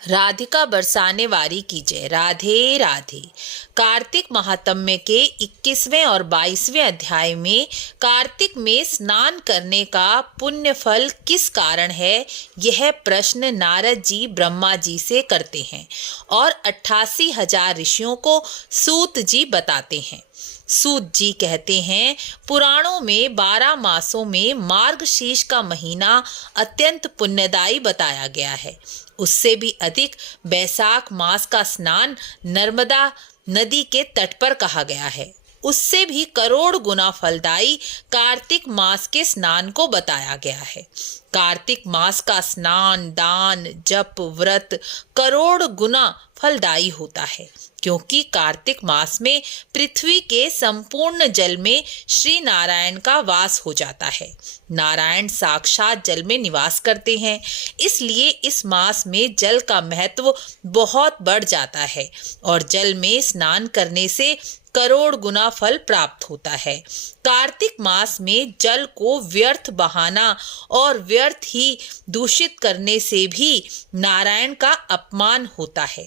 राधिका बरसाने वारी की जय। राधे राधे। कार्तिक महात्म्य के 21वें और 22वें अध्याय में कार्तिक में स्नान करने का पुण्य फल किस कारण है, यह प्रश्न नारद जी ब्रह्मा जी से करते हैं और 88,000 ऋषियों को सूत जी बताते हैं। सूत जी कहते हैं, पुराणों में 12 मासों में मार्गशीर्ष का महीना अत्यंत पुण्यदायी बताया गया है। उससे भी अधिक बैसाख मास का स्नान नर्मदा नदी के तट पर कहा गया है। उससे भी करोड़ गुना फलदायी कार्तिक मास के स्नान को बताया गया है। कार्तिक मास का स्नान, दान, जप, व्रत करोड़ गुना फलदायी होता है, क्योंकि कार्तिक मास में पृथ्वी के संपूर्ण जल में श्री नारायण का वास हो जाता है। नारायण साक्षात जल में निवास करते हैं, इसलिए इस मास में जल का महत्व बहुत बढ़ जाता है और जल में स्नान करने से करोड़ गुना फल प्राप्त होता है। कार्तिक मास में जल को व्यर्थ बहाना और व्यर्थ ही दूषित करने से भी नारायण का अपमान होता है।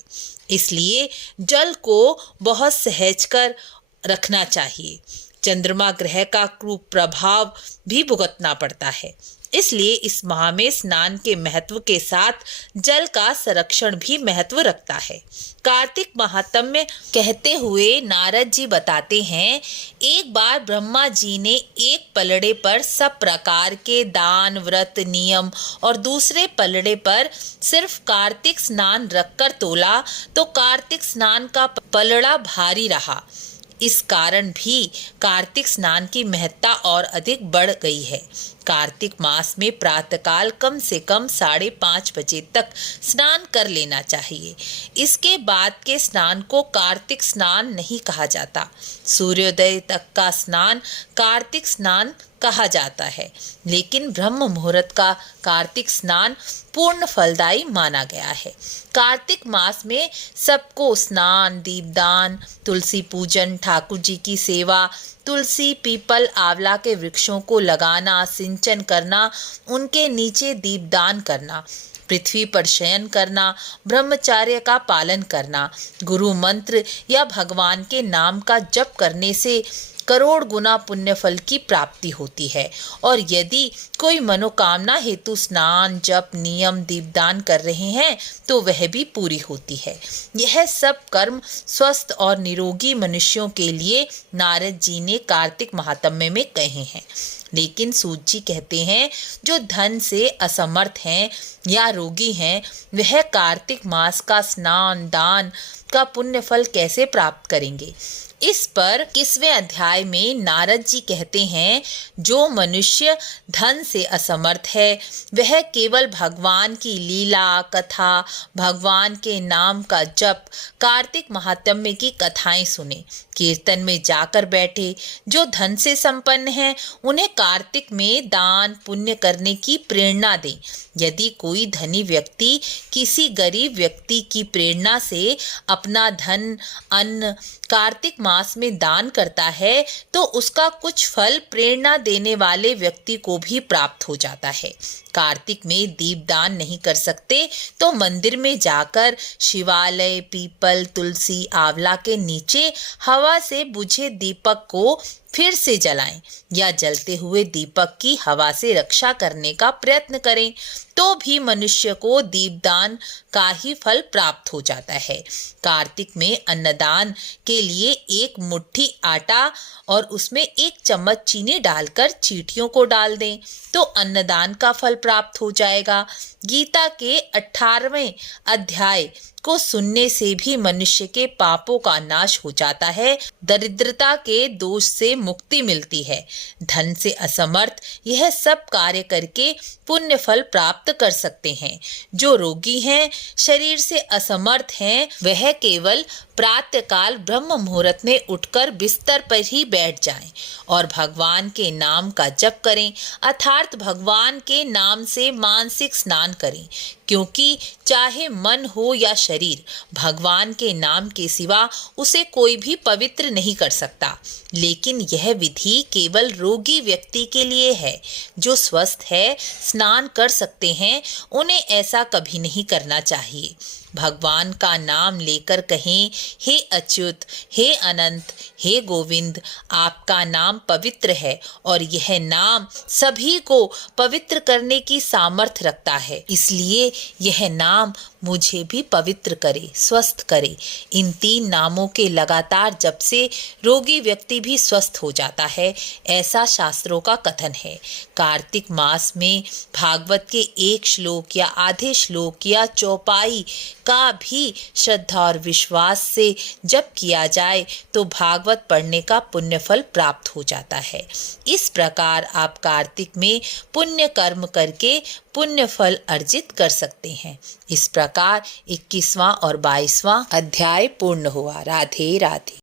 इसलिए जल को बहुत सहज कर रखना चाहिए। चंद्रमा ग्रह का क्रूप प्रभाव भी भुगतना पड़ता है, इसलिए इस माह में स्नान के महत्व के साथ जल का संरक्षण भी महत्व रखता है। कार्तिक महात्म्य कहते हुए नारद जी बताते हैं, एक बार ब्रह्मा जी ने एक पलड़े पर सब प्रकार के दान, व्रत, नियम और दूसरे पलड़े पर सिर्फ कार्तिक स्नान रखकर तोला तो कार्तिक स्नान का पलड़ा भारी रहा। इस कारण भी कार्तिक स्नान की महत्ता और अधिक बढ़ गई है। कार्तिक मास में प्रातःकाल कम से कम 5:30 बजे तक स्नान कर लेना चाहिए। इसके बाद के स्नान को कार्तिक स्नान नहीं कहा जाता। सूर्योदय तक का स्नान कार्तिक स्नान कहा जाता है, लेकिन ब्रह्म मुहूर्त का कार्तिक स्नान पूर्ण फलदायी माना गया है। कार्तिक मास में सबको स्नान, दीपदान, तुलसी पूजन, ठाकुर जी की सेवा, तुलसी, पीपल, आंवला के वृक्षों को लगाना, सिंचन करना, उनके नीचे दीपदान करना, पृथ्वी पर शयन करना, ब्रह्मचर्य का पालन करना, गुरु मंत्र या भगवान के नाम का जप करने से करोड़ गुना पुण्य फल की प्राप्ति होती है। और यदि कोई मनोकामना हेतु स्नान, जप, नियम, दीपदान कर रहे हैं तो वह भी पूरी होती है। यह सब कर्म स्वस्थ और निरोगी मनुष्यों के लिए नारद जी ने कार्तिक महात्म्य में कहे हैं। लेकिन सूत जी कहते हैं, जो धन से असमर्थ हैं या रोगी हैं, वह कार्तिक मास का स्नान, दान का पुण्य फल कैसे प्राप्त करेंगे? इस पर 21वें अध्याय में नारद जी कहते हैं, जो मनुष्य धन से असमर्थ है वह केवल भगवान की लीला कथा, भगवान के नाम का जप, कार्तिक महात्म्य की कथाएं सुने, कीर्तन में जाकर बैठे। जो धन से संपन्न हैं उन्हें कार्तिक में दान पुण्य करने की प्रेरणा दें। यदि कोई धनी व्यक्ति किसी गरीब व्यक्ति की प्रेरणा से अपना धन, अन्न कार्तिक मास में दान करता है तो उसका कुछ फल प्रेरणा देने वाले व्यक्ति को भी प्राप्त हो जाता है। कार्तिक में दीपदान नहीं कर सकते तो मंदिर में जाकर शिवालय, पीपल, तुलसी, आंवला के नीचे हवा से बुझे दीपक को फिर से जलाएं या जलते हुए दीपक की हवा से रक्षा करने का प्रयत्न करें, तो भी मनुष्य को दीपदान का ही फल प्राप्त हो जाता है। कार्तिक में अन्नदान के लिए एक मुट्ठी आटा और उसमें 1 चम्मच चीनी डालकर चींटियों को डाल दें तो अन्नदान का फल प्राप्त हो जाएगा। गीता के 18वें अध्याय को सुनने से भी मनुष्य के पापों का नाश हो जाता है, दरिद्रता के दोष से मुक्ति मिलती है। धन से असमर्थ यह सब कार्य करके पुण्य फल प्राप्त कर सकते हैं। जो रोगी हैं, शरीर से असमर्थ हैं, वह केवल प्रातःकाल ब्रह्म मुहूर्त में उठकर बिस्तर पर ही बैठ जाएं और भगवान के नाम का जप करें, अर्थात भगवान के नाम से मानसिक स्नान करें, क्योंकि चाहे मन हो या शरीर भगवान के नाम के सिवा उसे कोई भी पवित्र नहीं कर सकता। लेकिन यह विधि केवल रोगी व्यक्ति के लिए है। जो स्वस्थ है, स्नान कर सकते हैं, उन्हें ऐसा कभी नहीं करना चाहिए। भगवान का नाम लेकर कहें, हे अच्युत, हे अनंत, हे गोविंद, आपका नाम पवित्र है और यह नाम सभी को पवित्र करने की सामर्थ्य रखता है। इसलिए यह नाम मुझे भी पवित्र करे, स्वस्थ करे। इन 3 नामों के लगातार जप से रोगी व्यक्ति भी स्वस्थ हो जाता है, ऐसा शास्त्रों का कथन है। कार्तिक मास में भागवत के एक श्लोक या आधे श्लोक या चौपाई का भी श्रद्धा और विश्वास से जप किया जाए तो भागवत पढ़ने का पुण्य फल प्राप्त हो जाता है। इस प्रकार आप कार्तिक में पुण्य कर्म करके पुण्य फल अर्जित कर सकते हैं। इस प्रकार 21वां और 22वां अध्याय पूर्ण हुआ। राधे राधे।